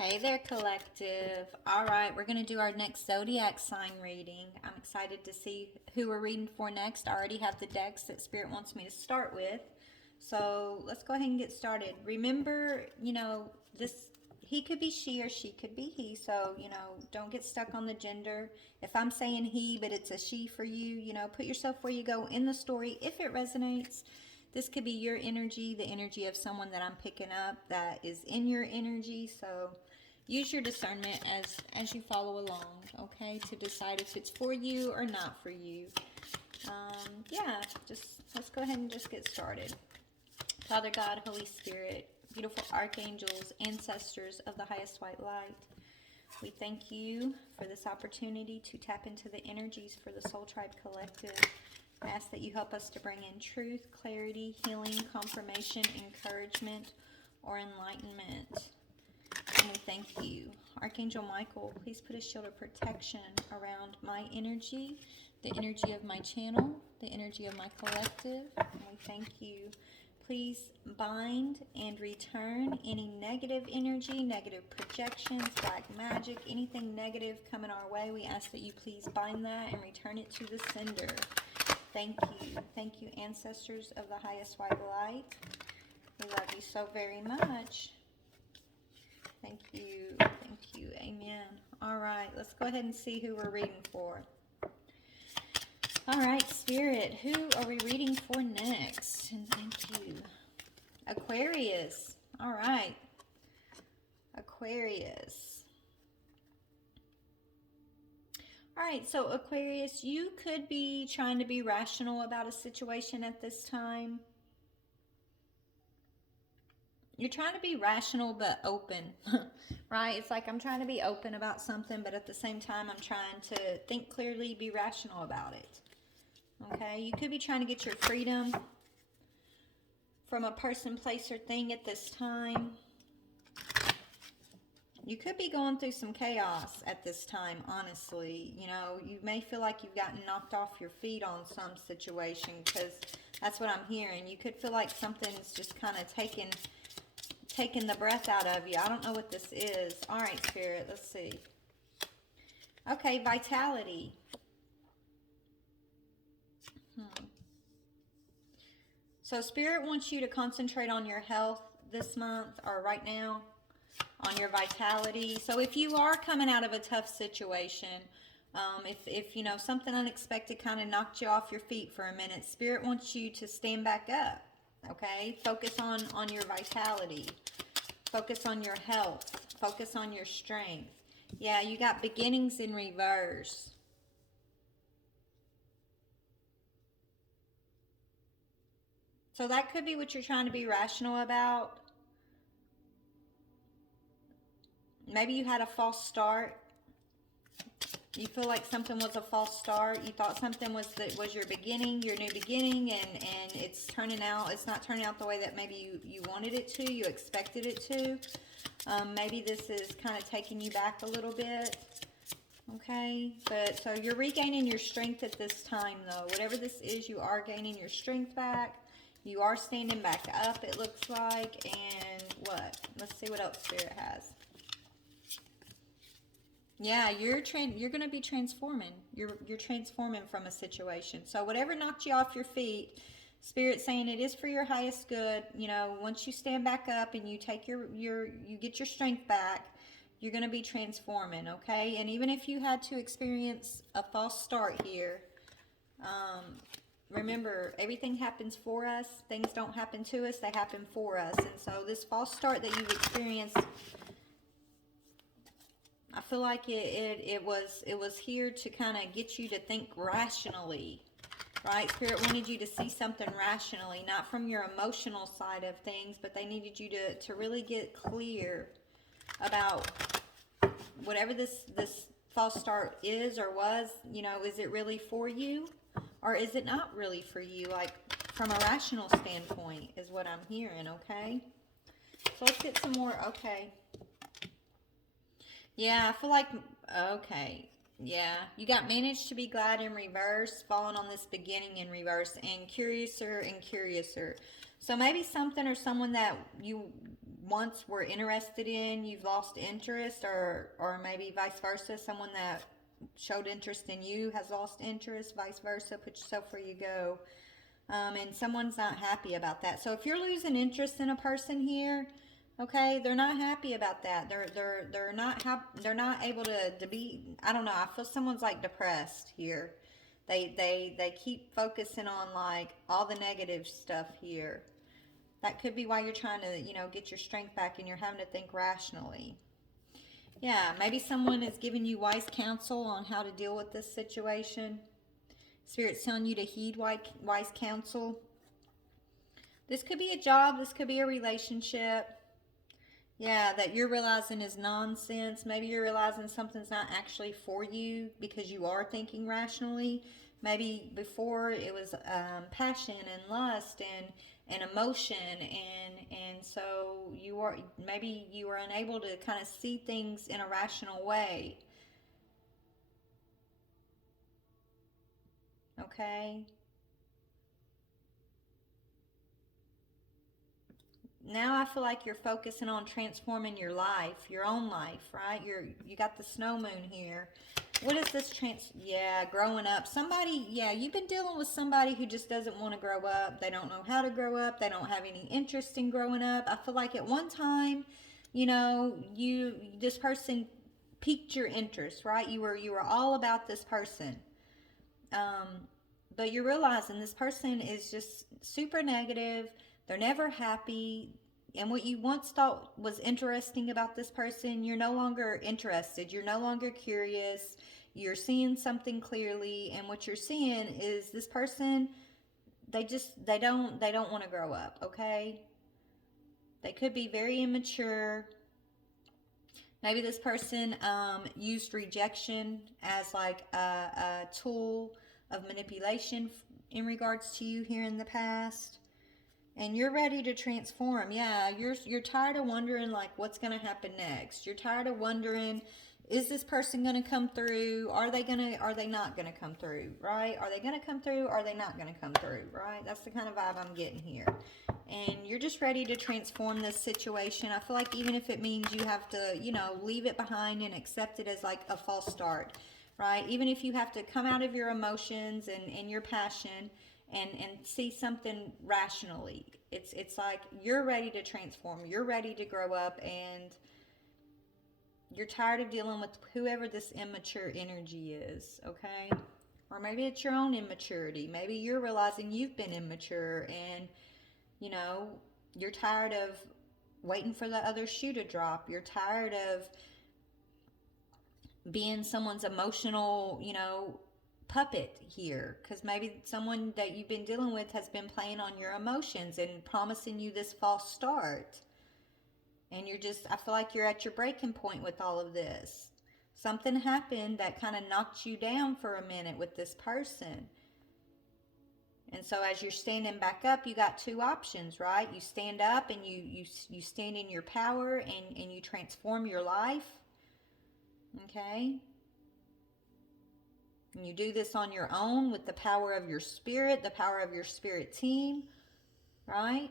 Hey there, collective. All right, we're going to do our next zodiac sign reading. I'm excited to see who we're reading for next. I already have the decks that Spirit wants me to start with. So let's go ahead and get started. Remember, this he could be she or she could be he. So, don't get stuck on the gender. If I'm saying he, but it's a she for you, put yourself where you go in the story if it resonates. This could be your energy, the energy of someone that I'm picking up that is in your energy. So use your discernment as you follow along, okay, to decide if it's for you or not for you. Yeah, just let's go ahead and just get started. Father God, Holy Spirit, beautiful archangels, ancestors of the highest white light, we thank you for this opportunity to tap into the energies for the Soul Tribe Collective. I ask that you help us to bring in truth, clarity, healing, confirmation, encouragement, or enlightenment. And we thank you. Archangel Michael, please put a shield of protection around my energy, the energy of my channel, the energy of my collective. And we thank you. Please bind and return any negative energy, negative projections, black magic, anything negative coming our way. We ask that you please bind that and return it to the sender. Thank you. Thank you, ancestors of the highest white light. We love you so very much. Thank you. Thank you. Amen. All right, let's go ahead and see who we're reading for. All right, Spirit, who are we reading for next? And thank you. Aquarius. All right. Aquarius. All right, so Aquarius, you could be trying to be rational about a situation at this time. You're trying to be rational but open, right? It's like I'm trying to be open about something, but at the same time, I'm trying to think clearly, be rational about it. Okay, you could be trying to get your freedom from a person, place, or thing at this time. You could be going through some chaos at this time, honestly. You may feel like you've gotten knocked off your feet on some situation, because that's what I'm hearing. You could feel like something's just kind of taking the breath out of you. I don't know what this is. All right, Spirit, let's see. Okay, vitality. So Spirit wants you to concentrate on your health this month or right now, on your vitality. So if you are coming out of a tough situation, if something unexpected kind of knocked you off your feet for a minute, Spirit wants you to stand back up. Okay, focus on your vitality. Focus on your health. Focus on your strength. Yeah, you got beginnings in reverse. So that could be what you're trying to be rational about. Maybe you had a false start. You feel like something was a false start. You thought something was your beginning, your new beginning, and it's not turning out the way that maybe you wanted it to, you expected it to. Maybe this is kind of taking you back a little bit. Okay, but so you're regaining your strength at this time, though. Whatever this is, you are gaining your strength back. You are standing back up, it looks like. And what? Let's see what else Spirit has. Yeah, you're going to be transforming. You're transforming from a situation. So whatever knocked you off your feet, Spirit saying it is for your highest good. Once you stand back up and you take you get your strength back, you're going to be transforming, okay? And even if you had to experience a false start here, remember, everything happens for us. Things don't happen to us, they happen for us. And so this false start that you've experienced, I feel like it was here to kind of get you to think rationally, right? Spirit wanted you to see something rationally, not from your emotional side of things, but they needed you to really get clear about whatever this false start is or was. Is it really for you, or is it not really for you? Like, from a rational standpoint is what I'm hearing, okay? So let's get some more. Okay. Yeah, I feel like, okay, yeah. You got managed to be glad in reverse, falling on this beginning in reverse, and curiouser and curiouser. So maybe something or someone that you once were interested in, you've lost interest, or maybe vice versa. Someone that showed interest in you has lost interest, vice versa. Put yourself where you go. And someone's not happy about that. So if you're losing interest in a person here, okay, they're not happy about that. They're not able to be. I don't know. I feel someone's like depressed here. They keep focusing on like all the negative stuff here. That could be why you're trying to, get your strength back and you're having to think rationally. Yeah, maybe someone is giving you wise counsel on how to deal with this situation. Spirit's telling you to heed wise counsel. This could be a job. This could be a relationship. Yeah, that you're realizing is nonsense. Maybe you're realizing something's not actually for you because you are thinking rationally. Maybe before it was passion and lust and emotion, and so maybe you were unable to kind of see things in a rational way. Okay. Now I feel like you're focusing on transforming your life, your own life, right? You got the snow moon here. What is this growing up. Somebody, you've been dealing with somebody who just doesn't want to grow up. They don't know how to grow up. They don't have any interest in growing up. I feel like at one time, this person piqued your interest, right? You were all about this person. But you're realizing this person is just super negative. They're never happy. And what you once thought was interesting about this person, you're no longer interested. You're no longer curious. You're seeing something clearly. And what you're seeing is this person, they don't want to grow up, okay? They could be very immature. Maybe this person used rejection as like a tool of manipulation in regards to you here in the past. And you're ready to transform. Yeah, you're tired of wondering like what's going to happen next. You're tired of wondering, is this person going to come through? Are they not going to come through, right? Are they going to come through? Are they not going to come through, right? That's the kind of vibe I'm getting here. And you're just ready to transform this situation. I feel like even if it means you have to, leave it behind and accept it as like a false start, right? Even if you have to come out of your emotions and your passion and see something rationally. It's like you're ready to transform. You're ready to grow up, and you're tired of dealing with whoever this immature energy is, okay? Or maybe it's your own immaturity. Maybe you're realizing you've been immature and, you're tired of waiting for the other shoe to drop. You're tired of being someone's emotional, puppet here, because maybe someone that you've been dealing with has been playing on your emotions and promising you this false start, and I feel like you're at your breaking point with all of this. Something happened that kind of knocked you down for a minute with this person, and so as you're standing back up, you got two options, right? You stand up and you stand in your power and you transform your life, okay? And you do this on your own with the power of your spirit, the power of your spirit team, right?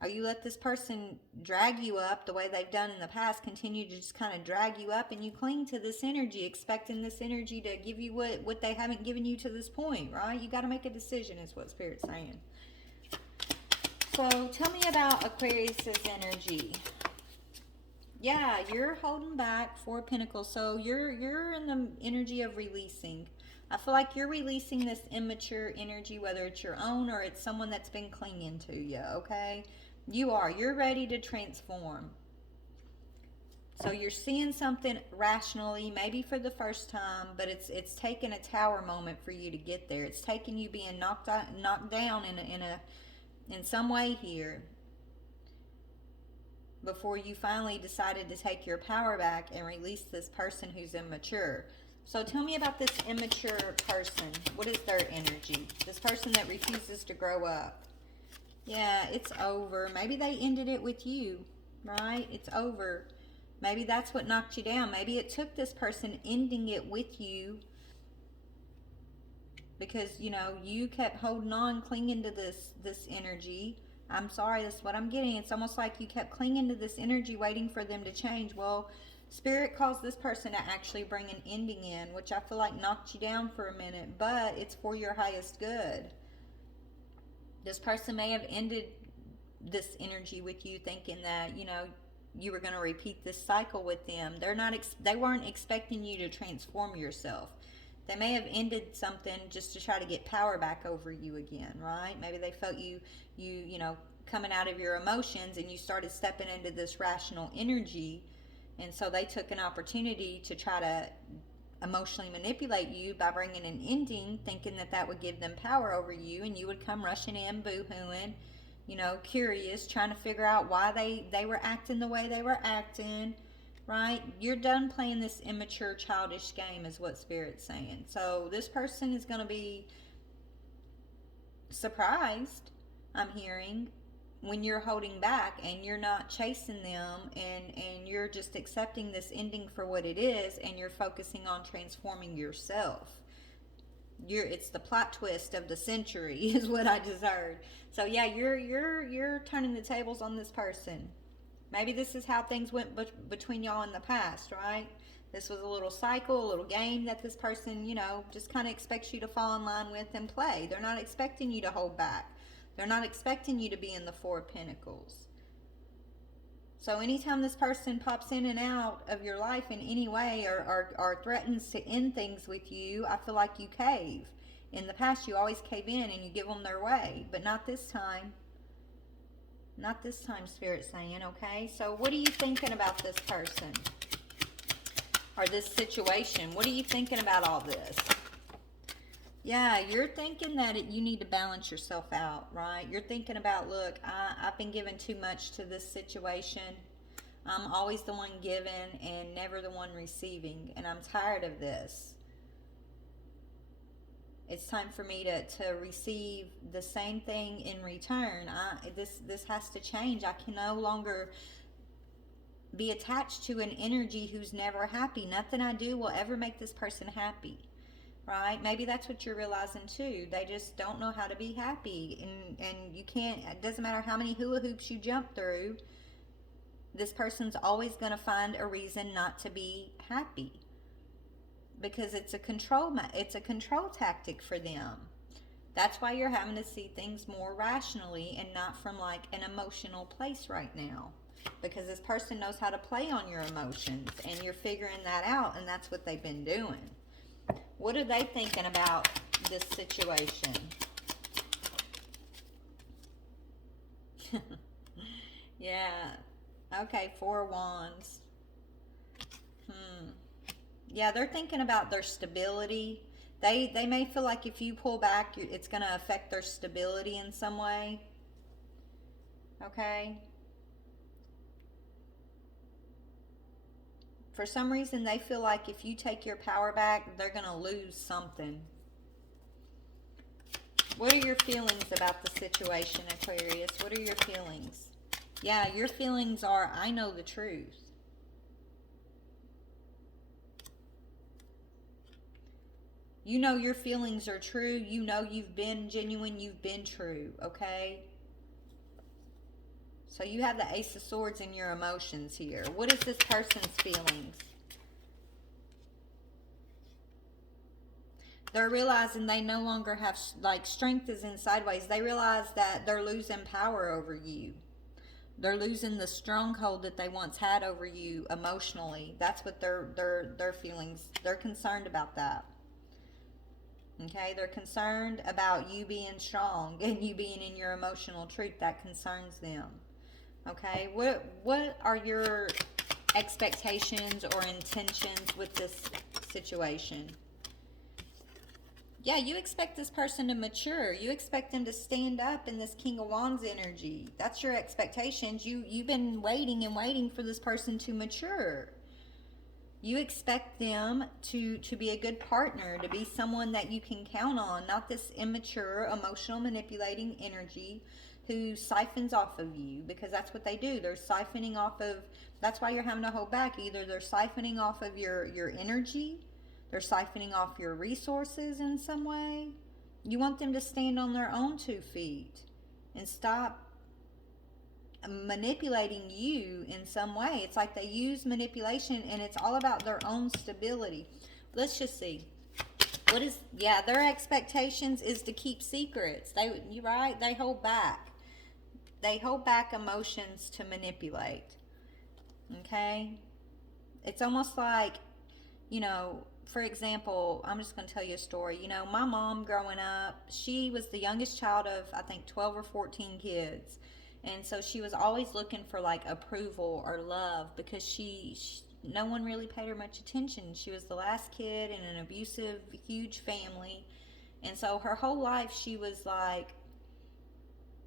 Or you let this person drag you up the way they've done in the past, continue to just kind of drag you up, and you cling to this energy, expecting this energy to give you what they haven't given you to this point, right? You got to make a decision is what Spirit's saying. So tell me about Aquarius's energy. Yeah, you're holding back 4 of Pentacles. So you're in the energy of releasing. I feel like you're releasing this immature energy, whether it's your own or it's someone that's been clinging to you, okay? You're ready to transform. So you're seeing something rationally, maybe for the first time, but it's taken a tower moment for you to get there. It's taken you being knocked down in some way here before you finally decided to take your power back and release this person who's immature. So tell me about this immature person. What is their energy? This person that refuses to grow up. Yeah, it's over. Maybe they ended it with you, right? It's over. Maybe that's what knocked you down. Maybe it took this person ending it with you because, you kept holding on, clinging to this energy. I'm sorry, that's what I'm getting. It's almost like you kept clinging to this energy, waiting for them to change. Well, Spirit calls this person to actually bring an ending in, which I feel like knocked you down for a minute, but it's for your highest good. This person may have ended this energy with you thinking that, you were going to repeat this cycle with them. They weren't expecting you to transform yourself. They may have ended something just to try to get power back over you again, right? Maybe they felt you coming out of your emotions, and you started stepping into this rational energy, and so they took an opportunity to try to emotionally manipulate you by bringing an ending, thinking that that would give them power over you, and you would come rushing in, boo-hooing, curious, trying to figure out why they were acting the way they were acting, right? You're done playing this immature, childish game, is what Spirit's saying. So this person is going to be surprised, I'm hearing, when you're holding back and you're not chasing them, and you're just accepting this ending for what it is, and you're focusing on transforming yourself. It's the plot twist of the century is what I just heard. So yeah, you're turning the tables on this person. Maybe this is how things went between y'all in the past, right? This was a little cycle, a little game that this person, just kind of expects you to fall in line with and play. They're not expecting you to hold back. They're not expecting you to be in the Four of Pentacles. So anytime this person pops in and out of your life in any way, or threatens to end things with you, I feel like you cave. In the past, you always cave in and you give them their way, but not this time. Not this time, Spirit's saying, okay? So what are you thinking about this person or this situation? What are you thinking about all this? Yeah, you're thinking that you need to balance yourself out, right? You're thinking about, look, I've been giving too much to this situation. I'm always the one giving and never the one receiving, and I'm tired of this. It's time for me to receive the same thing in return. This has to change. I can no longer be attached to an energy who's never happy. Nothing I do will ever make this person happy. Right? Maybe that's what you're realizing too. They just don't know how to be happy. And you can't, it doesn't matter how many hula hoops you jump through, this person's always going to find a reason not to be happy. Because it's a control tactic for them. That's why you're having to see things more rationally and not from like an emotional place right now. Because this person knows how to play on your emotions, and you're figuring that out, and that's what they've been doing. What are they thinking about this situation? Yeah. Okay, Four of Wands. Yeah, they're thinking about their stability. They may feel like if you pull back, it's going to affect their stability in some way. Okay? For some reason, they feel like if you take your power back, they're going to lose something. What are your feelings about the situation, Aquarius? What are your feelings? Yeah, your feelings are, I know the truth. You know your feelings are true. You know you've been genuine. You've been true, okay? So you have the Ace of Swords in your emotions here. What is this person's feelings? They're realizing they no longer have, like, strength is in sideways. They realize that they're losing power over you. They're losing the stronghold that they once had over you emotionally. That's what their feelings. They're concerned about that. Okay, they're concerned about you being strong and you being in your emotional truth. That concerns them. Okay, what are your expectations or intentions with this situation? Yeah, you expect this person to mature. You expect them to stand up in this King of Wands energy. That's your expectations. You've been waiting and waiting for this person to mature. You expect them to be a good partner, to be someone that you can count on, not this immature, emotional, manipulating energy who siphons off of you, because that's what they do. They're siphoning off of, that's why you're having to hold back. Either they're siphoning off of your energy, they're siphoning off your resources in some way. You want them to stand on their own 2 feet and stop manipulating you in some way. It's like they use manipulation, and it's all about their own stability. Let's just see. What is, yeah, their expectations is to keep secrets. You're right, they hold back. They hold back emotions to manipulate. Okay? It's almost like, for example, I'm just going to tell you a story. My mom growing up, she was the youngest child of, I think, 12 or 14 kids. And so she was always looking for like approval or love because no one really paid her much attention. She was the last kid in an abusive, huge family. And so her whole life she was like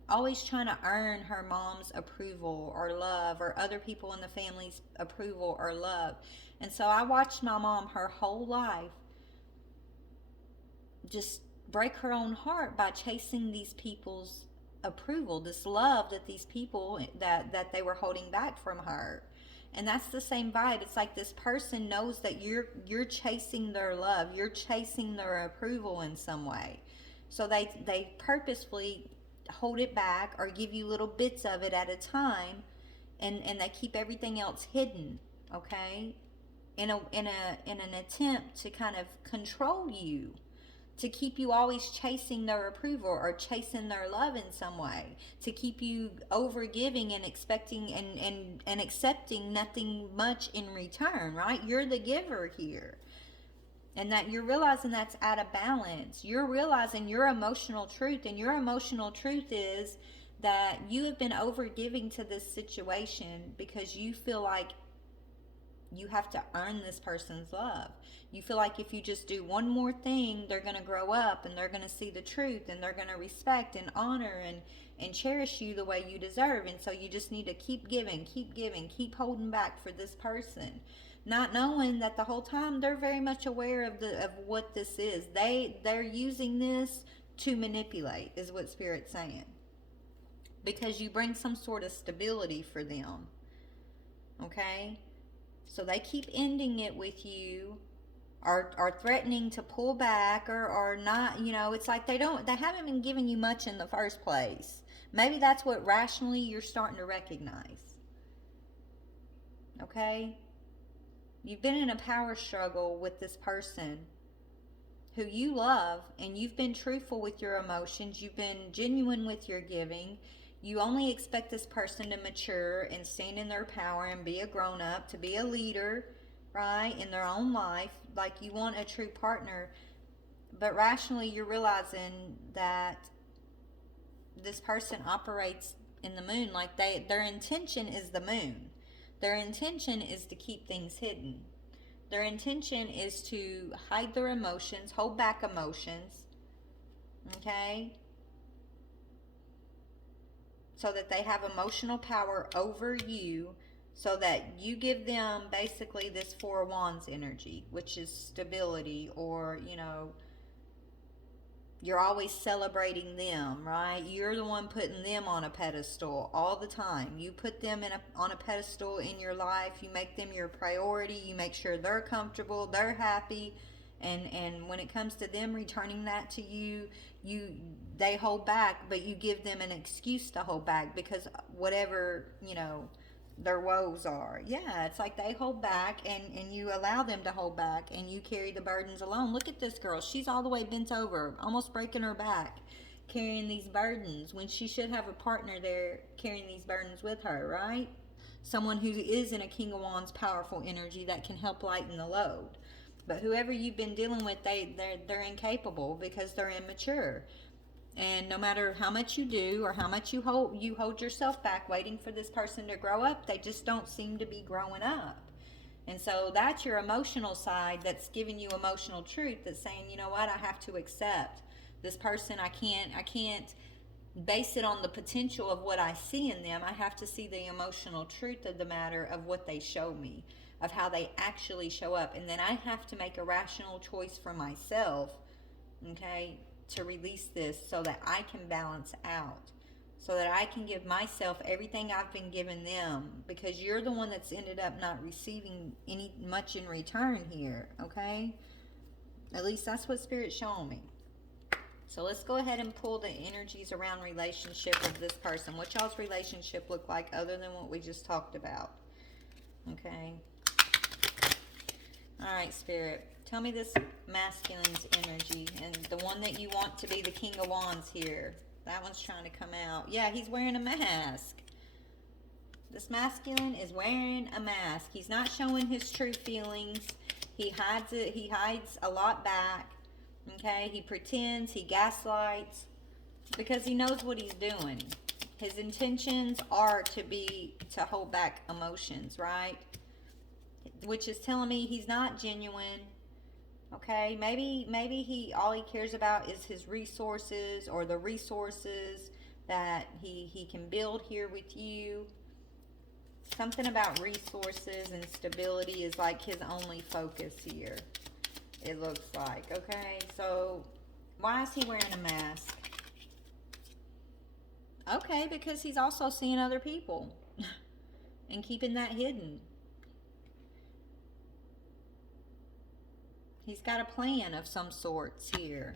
always trying to earn her mom's approval or love or other people in the family's approval or love. And so I watched my mom her whole life just break her own heart by chasing these people's approval, this love that these people that they were holding back from her. And that's the same vibe. It's like this person knows that you're chasing their love, you're chasing their approval in some way. So they purposefully hold it back or give you little bits of it at a time, and they keep everything else hidden, okay? In an attempt to kind of control you, to keep you always chasing their approval or chasing their love in some way, to keep you over giving and expecting and accepting nothing much in return, right? You're the giver here. And that you're realizing that's out of balance. You're realizing your emotional truth, and your emotional truth is that you have been over giving to this situation because you feel like you have to earn this person's love. You feel like if you just do one more thing, they're going to grow up and they're going to see the truth and they're going to respect and honor and cherish you the way you deserve. And so you just need to keep giving, keep holding back for this person. Not knowing that the whole time they're very much aware of what this is. They're using this to manipulate, is what Spirit's saying. Because you bring some sort of stability for them. Okay? So they keep ending it with you, or threatening to pull back, or not, it's like they haven't been giving you much in the first place. Maybe that's what rationally you're starting to recognize. Okay? You've been in a power struggle with this person who you love, and you've been truthful with your emotions. You've been genuine with your giving. You only expect this person to mature and stand in their power and be a grown-up, to be a leader, right, in their own life, like you want a true partner. But rationally, you're realizing that this person operates in the moon. Like their intention is the moon. Their intention is to keep things hidden. Their intention is to hide their emotions, hold back emotions, okay? So that they have emotional power over you, so that you give them basically this Four of Wands energy, which is stability, or, you're always celebrating them, right? You're the one putting them on a pedestal all the time. You put them on a pedestal in your life. You make them your priority. You make sure they're comfortable, they're happy. And when it comes to them returning that to you, they hold back, but you give them an excuse to hold back because whatever, their woes are. Yeah, it's like they hold back, and you allow them to hold back, and you carry the burdens alone. Look at this girl. She's all the way bent over, almost breaking her back, carrying these burdens when she should have a partner there carrying these burdens with her, right? Someone who is in a King of Wands powerful energy that can help lighten the load. But whoever you've been dealing with, they're incapable because they're immature. And no matter how much you do or how much you hold yourself back waiting for this person to grow up, they just don't seem to be growing up. And so that's your emotional side that's giving you emotional truth, that's saying, you know what, I have to accept this person. I can't base it on the potential of what I see in them. I have to see the emotional truth of the matter, of what they show me, of how they actually show up. And then I have to make a rational choice for myself, okay, to release this so that I can balance out, so that I can give myself everything I've been giving them, because you're the one that's ended up not receiving much in return here, okay? At least that's what Spirit's showing me. So let's go ahead and pull the energies around relationship of this person. What y'all's relationship look like other than what we just talked about? Okay. All right, Spirit. Tell me this masculine's energy and the one that you want to be the King of Wands here. That one's trying to come out. Yeah, he's wearing a mask. This masculine is wearing a mask. He's not showing his true feelings. He hides it. He hides a lot back. Okay, he pretends, he gaslights because he knows what he's doing. His intentions are to hold back emotions, right? Which is telling me he's not genuine. Okay, maybe all he cares about is his resources or the resources that he can build here with you. Something about resources and stability is like his only focus here, it looks like. Okay, so why is he wearing a mask? Okay, because he's also seeing other people and keeping that hidden. He's got a plan of some sorts here.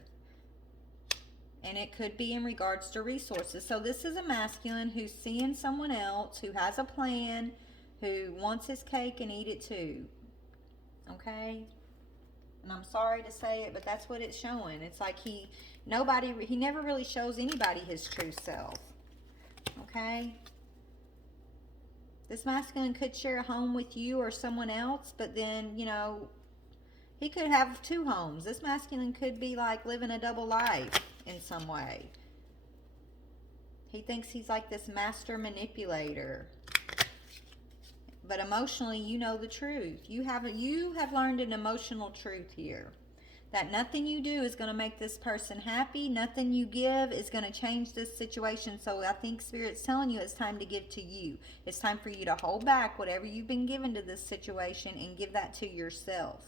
And it could be in regards to resources. So this is a masculine who's seeing someone else, who has a plan, who wants his cake and eat it too. Okay? And I'm sorry to say it, but that's what it's showing. It's like he never really shows anybody his true self. Okay? This masculine could share a home with you or someone else, but then, you know, he could have two homes. This masculine could be like living a double life in some way. He thinks he's like this master manipulator. But emotionally, you know the truth. You have learned an emotional truth here. That nothing you do is going to make this person happy. Nothing you give is going to change this situation. So I think Spirit's telling you it's time to give to you. It's time for you to hold back whatever you've been given to this situation and give that to yourself.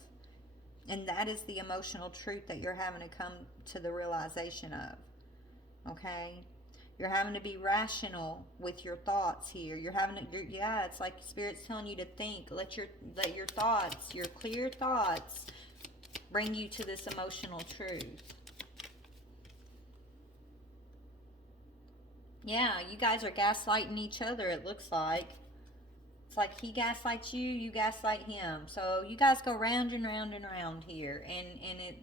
And that is the emotional truth that you're having to come to the realization of. Okay? You're having to be rational with your thoughts here. It's like Spirit's telling you to think. Let your thoughts, your clear thoughts, bring you to this emotional truth. Yeah, you guys are gaslighting each other, it looks like. It's like he gaslights you, you gaslight him. So you guys go round and round and round here, and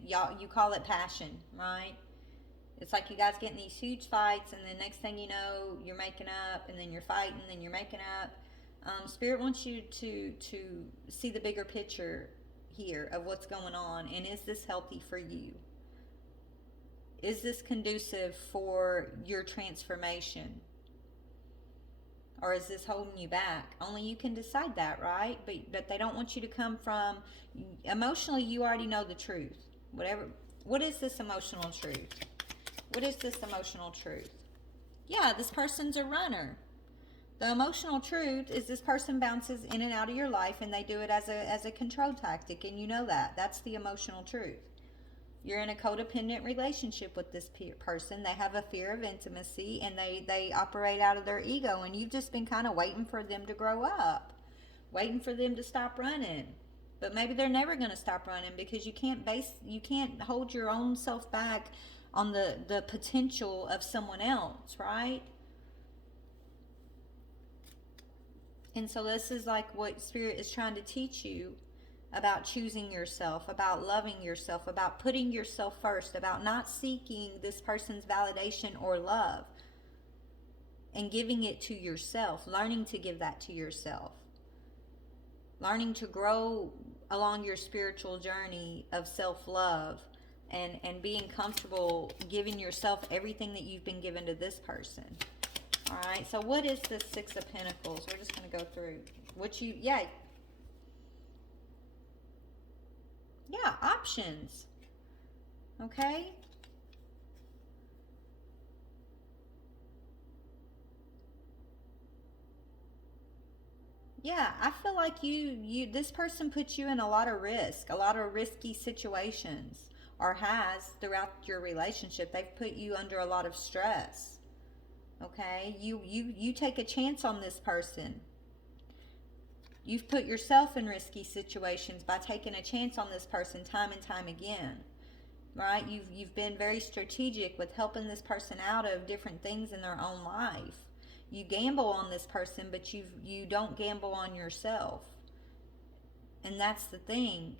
you call it passion, right? It's like you guys get in these huge fights, and the next thing you know, you're making up, and then you're fighting, and then you're making up. Spirit wants you to see the bigger picture here of what's going on, and is this healthy for you? Is this conducive for your transformation? Or is this holding you back? Only you can decide that, right? But they don't want you to come from, emotionally, you already know the truth. What is this emotional truth? What is this emotional truth? Yeah, this person's a runner. The emotional truth is this person bounces in and out of your life, and they do it as a control tactic, and you know that. That's the emotional truth. You're in a codependent relationship with this person. They have a fear of intimacy, and they operate out of their ego, and you've just been kind of waiting for them to grow up, waiting for them to stop running. But maybe they're never going to stop running because you can't hold your own self back on the potential of someone else, right? And so this is like what Spirit is trying to teach you about choosing yourself, about loving yourself, about putting yourself first, about not seeking this person's validation or love, and giving it to yourself, learning to give that to yourself, learning to grow along your spiritual journey of self-love, and being comfortable giving yourself everything that you've been given to this person. All right, so what is this Six of Pentacles? We're just going to go through options. Okay? Yeah, I feel like this person puts you in a lot of risk, a lot of risky situations, or has throughout your relationship. They've put you under a lot of stress. Okay? You take a chance on this person. You've put yourself in risky situations by taking a chance on this person time and time again. right? You've been very strategic with helping this person out of different things in their own life. You gamble on this person, but you don't gamble on yourself. And that's the thing.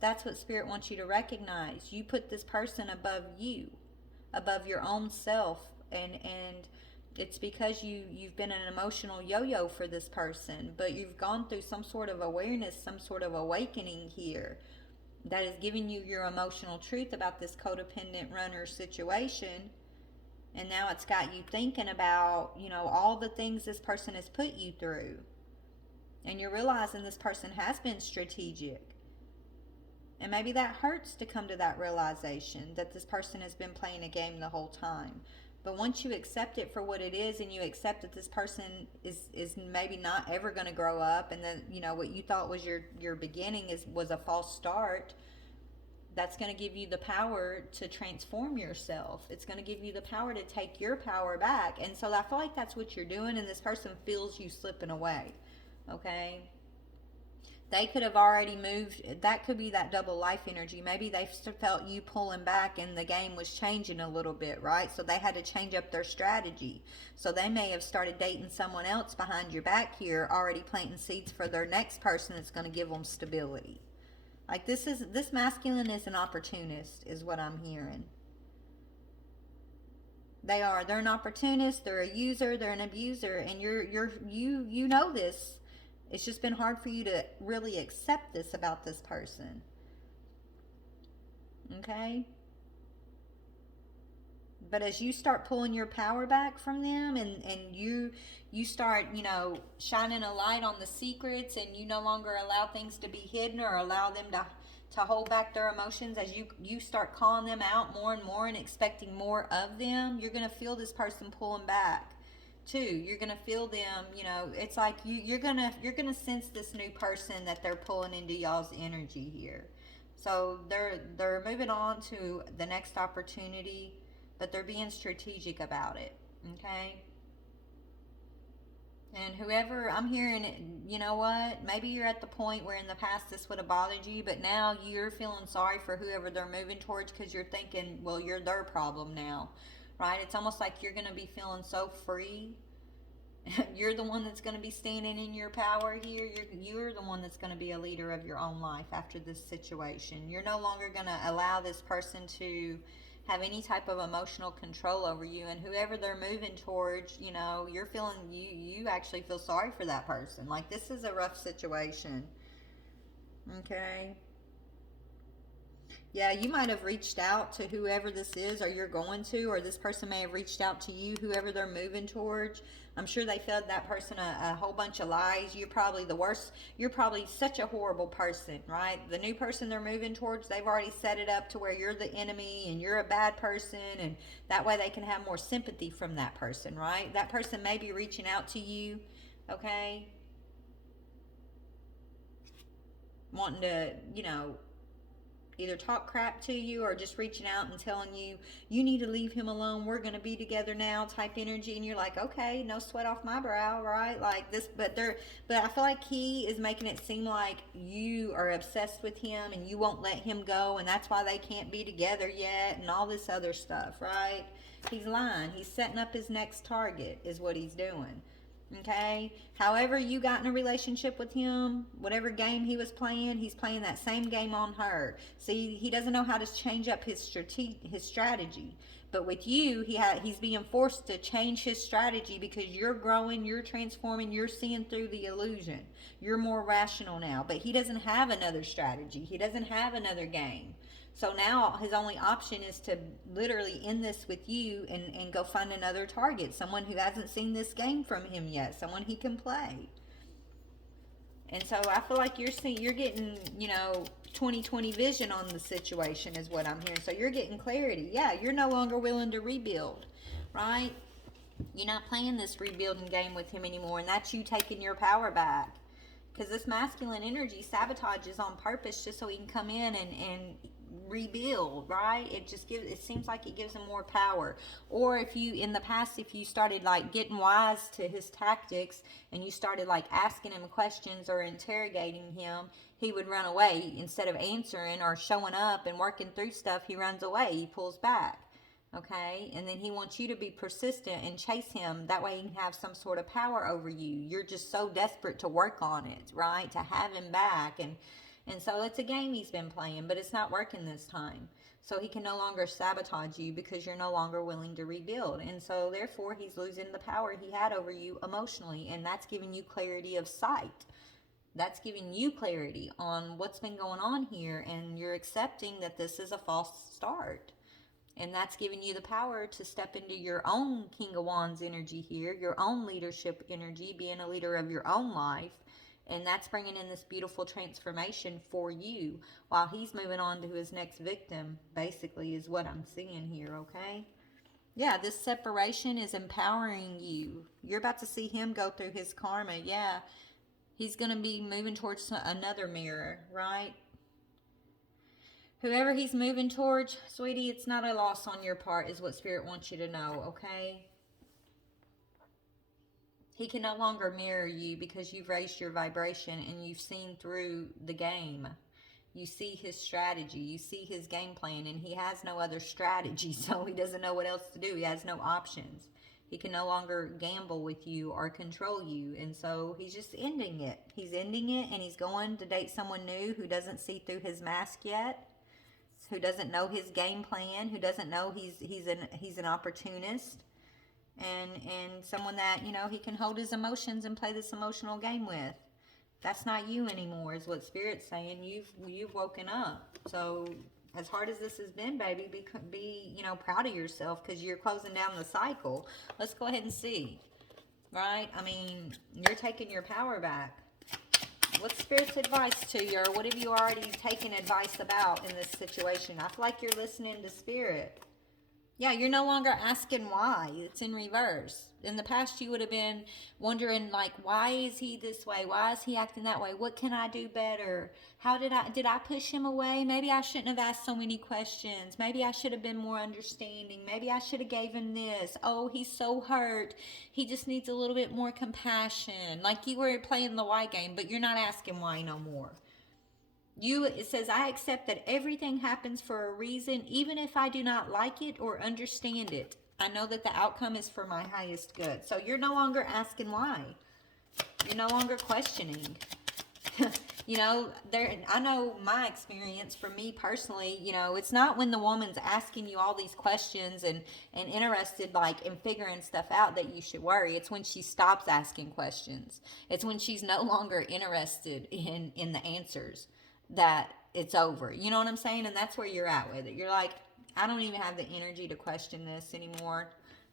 That's what Spirit wants you to recognize. You put this person above you, above your own self, and it's because you've been an emotional yo-yo for this person, but you've gone through some sort of awareness, some sort of awakening here that is giving you your emotional truth about this codependent runner situation. And now it's got you thinking about, all the things this person has put you through. And you're realizing this person has been strategic. And maybe that hurts to come to that realization that this person has been playing a game the whole time. But once you accept it for what it is, and you accept that this person is maybe not ever going to grow up, and that what you thought was your beginning was a false start, that's going to give you the power to transform yourself. It's going to give you the power to take your power back. And so I feel like that's what you're doing, and this person feels you slipping away. Okay? They could have already moved. That could be that double life energy. Maybe they felt you pulling back and the game was changing a little bit, right? So they had to change up their strategy. So they may have started dating someone else behind your back here, already planting seeds for their next person that's going to give them stability. Like this masculine is an opportunist, is what I'm hearing. They're an opportunist, they're a user, they're an abuser, and you know this. It's just been hard for you to really accept this about this person. Okay? But as you start pulling your power back from them, and you start, shining a light on the secrets, and you no longer allow things to be hidden or allow them to hold back their emotions, as you start calling them out more and more and expecting more of them, you're going to feel this person pulling back too. You're gonna feel them, it's like you're gonna sense this new person that they're pulling into y'all's energy here. So they're moving on to the next opportunity, but they're being strategic about it. Okay? And whoever, I'm hearing, you know what, maybe you're at the point where in the past this would have bothered you, but now you're feeling sorry for whoever they're moving towards, because you're thinking, well, you're their problem now. Right? It's almost like you're going to be feeling so free. You're the one that's going to be standing in your power here. You're the one that's going to be a leader of your own life after this situation. You're no longer going to allow this person to have any type of emotional control over you. And whoever they're moving towards, you're feeling, you actually feel sorry for that person. Like, this is a rough situation. Okay? Yeah, you might have reached out to whoever this is, or you're going to, or this person may have reached out to you, whoever they're moving towards. I'm sure they fed that person a whole bunch of lies. You're probably the worst. You're probably such a horrible person, right? The new person they're moving towards, they've already set it up to where you're the enemy and you're a bad person, and that way they can have more sympathy from that person, right? That person may be reaching out to you, okay? Wanting to, either talk crap to you, or just reaching out and telling you, you need to leave him alone, we're going to be together now type energy. And you're like, okay, no sweat off my brow, right? Like this, but I feel like he is making it seem like you are obsessed with him and you won't let him go, and that's why they can't be together yet, and all this other stuff, right? He's lying. He's setting up his next target is what he's doing. Okay? However you got in a relationship with him, whatever game he was playing, he's playing that same game on her. See, he doesn't know how to change up his strategy. But with you, he's being forced to change his strategy because you're growing, you're transforming, you're seeing through the illusion. You're more rational now. But he doesn't have another strategy. He doesn't have another game. So now his only option is to literally end this with you and go find another target, someone who hasn't seen this game from him yet, someone he can play. And so I feel like you're getting, 20/20 vision on the situation is what I'm hearing. So you're getting clarity. Yeah, you're no longer willing to rebuild, right? You're not playing this rebuilding game with him anymore, and that's you taking your power back. Because this masculine energy sabotages on purpose just so he can come in and rebuild, right? It seems like it gives him more power. Or if you, in the past, if you started like getting wise to his tactics and you started like asking him questions or interrogating him, he would run away. Instead of answering or showing up and working through stuff, he runs away, he pulls back. Okay, and then he wants you to be persistent and chase him. That way he can have some sort of power over you. You're just so desperate to work on it, right? To have him back. And so it's a game he's been playing, but it's not working this time. So he can no longer sabotage you because you're no longer willing to rebuild. And so therefore he's losing the power he had over you emotionally. And that's giving you clarity of sight. That's giving you clarity on what's been going on here. And you're accepting that this is a false start. And that's giving you the power to step into your own King of Wands energy here, your own leadership energy, being a leader of your own life. And that's bringing in this beautiful transformation for you while he's moving on to his next victim, basically, is what I'm seeing here, okay? Yeah, this separation is empowering you. You're about to see him go through his karma. Yeah, he's going to be moving towards another mirror, right? Whoever he's moving towards, sweetie, it's not a loss on your part is what Spirit wants you to know, okay? He can no longer mirror you because you've raised your vibration and you've seen through the game. You see his strategy. You see his game plan, and he has no other strategy, so he doesn't know what else to do. He has no options. He can no longer gamble with you or control you, and so he's just ending it. He's ending it, and he's going to date someone new who doesn't see through his mask yet, who doesn't know his game plan, who doesn't know he's an opportunist, and someone that, you know, he can hold his emotions and play this emotional game with. That's not you anymore, is what Spirit's saying. You've woken up. So as hard as this has been, baby, be you know, proud of yourself because you're closing down the cycle. Let's go ahead and see, right? I mean, you're taking your power back. What's Spirit's advice to you, or what have you already taken advice about in this situation? I feel like you're listening to Spirit. Yeah, you're no longer asking why. It's in reverse. In the past, you would have been wondering, like, why is he this way? Why is he acting that way? What can I do better? How did I push him away? Maybe I shouldn't have asked so many questions. Maybe I should have been more understanding. Maybe I should have gave him this. Oh, he's so hurt. He just needs a little bit more compassion. Like you were playing the why game, but you're not asking why no more. It says, I accept that everything happens for a reason, even if I do not like it or understand it. I know that the outcome is for my highest good. So you're no longer asking why. You're no longer questioning. You know, I know my experience for me personally, you know, it's not when the woman's asking you all these questions and interested like in figuring stuff out that you should worry. It's when she stops asking questions. It's when she's no longer interested in the answers that it's over. You know what I'm saying? And that's where you're at with it. You're like, I don't even have the energy to question this anymore.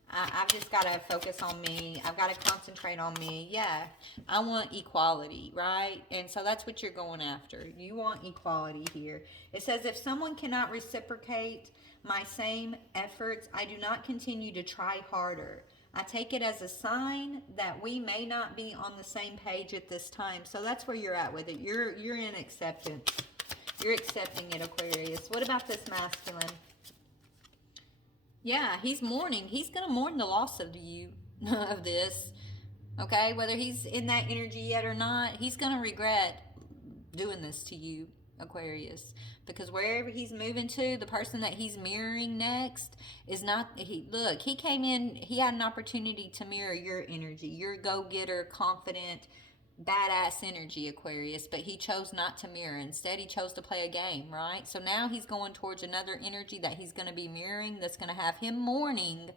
I've just got to focus on me. I've got to concentrate on me. Yeah, I want equality, right? And so that's what you're going after. You want equality here. It says, if someone cannot reciprocate my same efforts, I do not continue to try harder. I take it as a sign that we may not be on the same page at this time. So that's where you're at with it. You're in acceptance. You're accepting it, Aquarius. What about this masculine? Yeah, he's mourning. He's going to mourn the loss of you, of this. Okay, whether he's in that energy yet or not, he's going to regret doing this to you, Aquarius. Because wherever he's moving to, the person that he's mirroring next is not, look, he came in, he had an opportunity to mirror your energy, your go-getter, confident, badass energy, Aquarius, but he chose not to mirror. Instead, he chose to play a game, right? So now he's going towards another energy that he's going to be mirroring that's going to have him mourning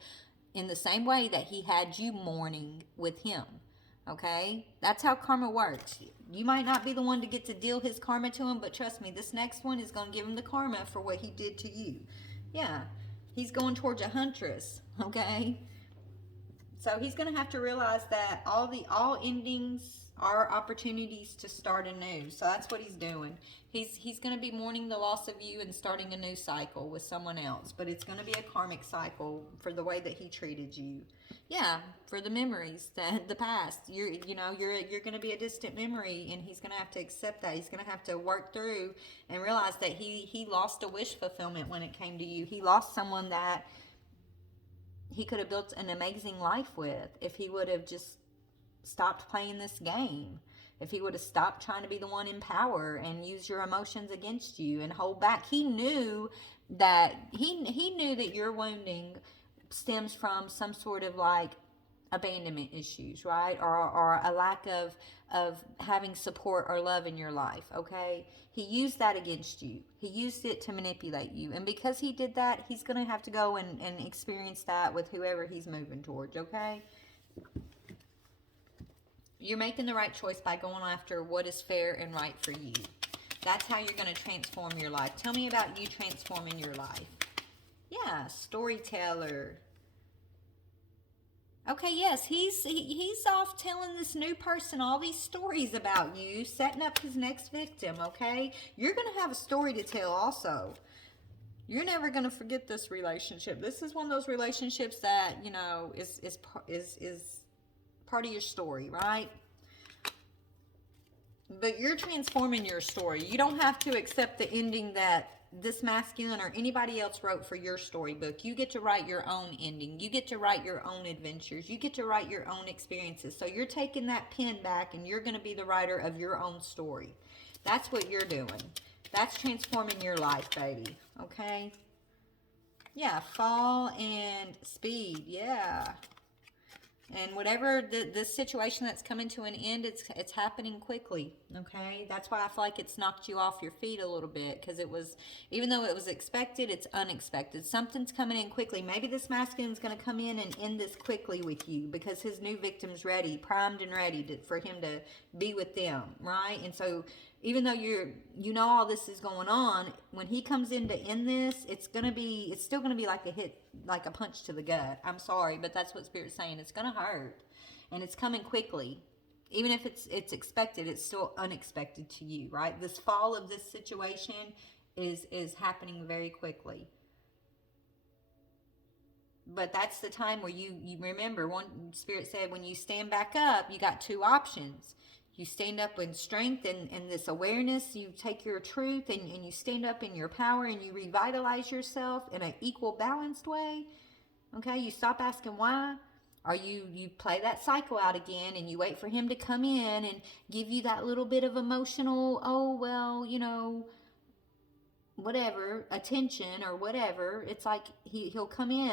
in the same way that he had you mourning with him. Okay? That's how karma works. You might not be the one to get to deal his karma to him, but trust me, this next one is going to give him the karma for what he did to you. Yeah. He's going towards a huntress. Okay? So he's going to have to realize that all endings are opportunities to start anew. So that's what he's doing. He's going to be mourning the loss of you and starting a new cycle with someone else, but it's going to be a karmic cycle for the way that he treated you. Yeah, for the memories, the past. You're going to be a distant memory, and he's going to have to accept that. He's going to have to work through and realize that he lost a wish fulfillment when it came to you. He lost someone that he could have built an amazing life with if he would have just stopped playing this game. If he would have stopped trying to be the one in power and use your emotions against you and hold back. He knew that your wounding stems from some sort of like abandonment issues, right? Or a lack of having support or love in your life, okay? He used that against you. He used it to manipulate you. And because he did that, he's going to have to go and experience that with whoever he's moving towards, okay? You're making the right choice by going after what is fair and right for you. That's how you're going to transform your life. Tell me about you transforming your life. Yeah, storyteller. Okay, yes, he's off telling this new person all these stories about you, setting up his next victim, okay? You're going to have a story to tell also. You're never going to forget this relationship. This is one of those relationships that, is part of your story, right? But you're transforming your story. You don't have to accept the ending that this masculine or anybody else wrote for your storybook. You get to write your own ending. You get to write your own adventures. You get to write your own experiences. So you're taking that pen back and you're going to be the writer of your own story. That's what you're doing. That's transforming your life, baby. Okay? Yeah, fall and speed. Yeah. And whatever this situation that's coming to an end, it's happening quickly, okay? That's why I feel like it's knocked you off your feet a little bit, because even though it was expected, it's unexpected. Something's coming in quickly. Maybe this masculine's going to come in and end this quickly with you because his new victim's ready, primed and ready for him to be with them, right? And so even though all this is going on, when he comes in to end this, it's still gonna be like a hit, like a punch to the gut. I'm sorry, but that's what Spirit's saying. It's gonna hurt, and it's coming quickly. Even if it's expected, it's still unexpected to you, right? This fall of this situation is happening very quickly. But that's the time where you remember, one Spirit said, when you stand back up, you got two options. You stand up in strength and this awareness. You take your truth and you stand up in your power and you revitalize yourself in an equal, balanced way. Okay, you stop asking why. Or you play that cycle out again and you wait for him to come in and give you that little bit of emotional, whatever, attention or whatever. It's like he'll come in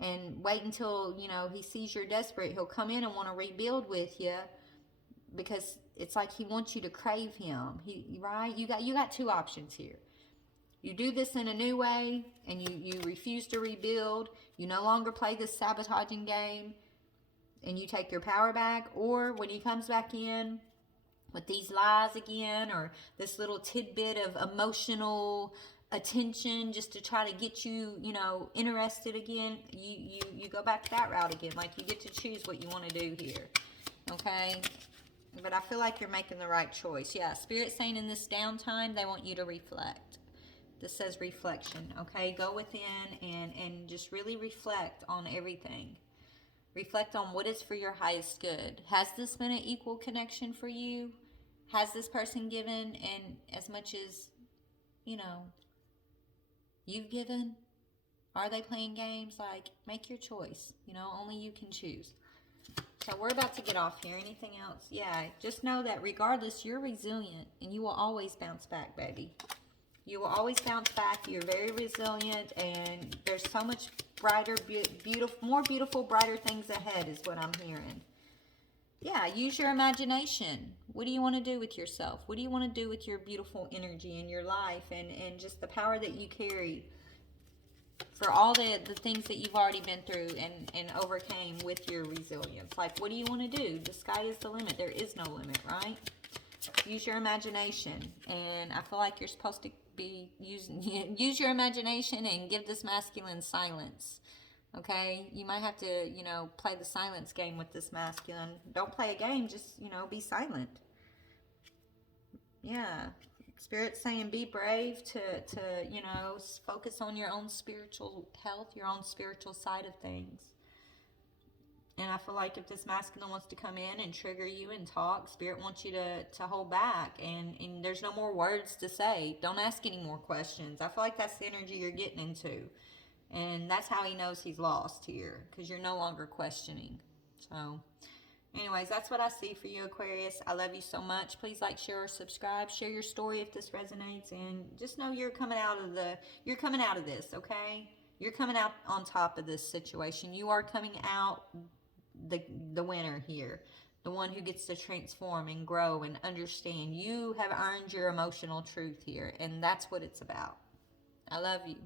and wait until, he sees you're desperate. He'll come in and want to rebuild with you. Because it's like he wants you to crave him. Right? You got two options here. You do this in a new way and you refuse to rebuild. You no longer play this sabotaging game and you take your power back. Or when he comes back in with these lies again, or this little tidbit of emotional attention just to try to get you, interested again, you go back that route again. Like, you get to choose what you want to do here. Okay? But I feel like you're making the right choice. Yeah, Spirit's saying in this downtime, they want you to reflect. This says reflection, okay? Go within and just really reflect on everything. Reflect on what is for your highest good. Has this been an equal connection for you? Has this person given and as much as, you've given? Are they playing games? Like, make your choice. Only you can choose. So we're about to get off here. Anything else? Yeah, just know that regardless, you're resilient and you will always bounce back, baby. You will always bounce back. You're very resilient and there's so much brighter, more beautiful, brighter things ahead is what I'm hearing. Yeah, use your imagination. What do you want to do with yourself? What do you want to do with your beautiful energy in your life and just the power that you carry? For all the things that you've already been through and overcame with your resilience. Like, what do you want to do? The sky is the limit. There is no limit, right? Use your imagination. And I feel like you're supposed to be use your imagination and give this masculine silence. Okay, you might have to, play the silence game with this masculine. Don't play a game, just, be silent. Yeah. Spirit saying be brave to focus on your own spiritual health, your own spiritual side of things. And I feel like if this masculine wants to come in and trigger you and talk, Spirit wants you to hold back. And there's no more words to say. Don't ask any more questions. I feel like that's the energy you're getting into. And that's how he knows he's lost here, because you're no longer questioning. So, anyways, that's what I see for you, Aquarius. I love you so much. Please like, share, or subscribe. Share your story if this resonates. And just know you're coming out of this, okay? You're coming out on top of this situation. You are coming out the winner here, the one who gets to transform and grow and understand. You have earned your emotional truth here, and that's what it's about. I love you.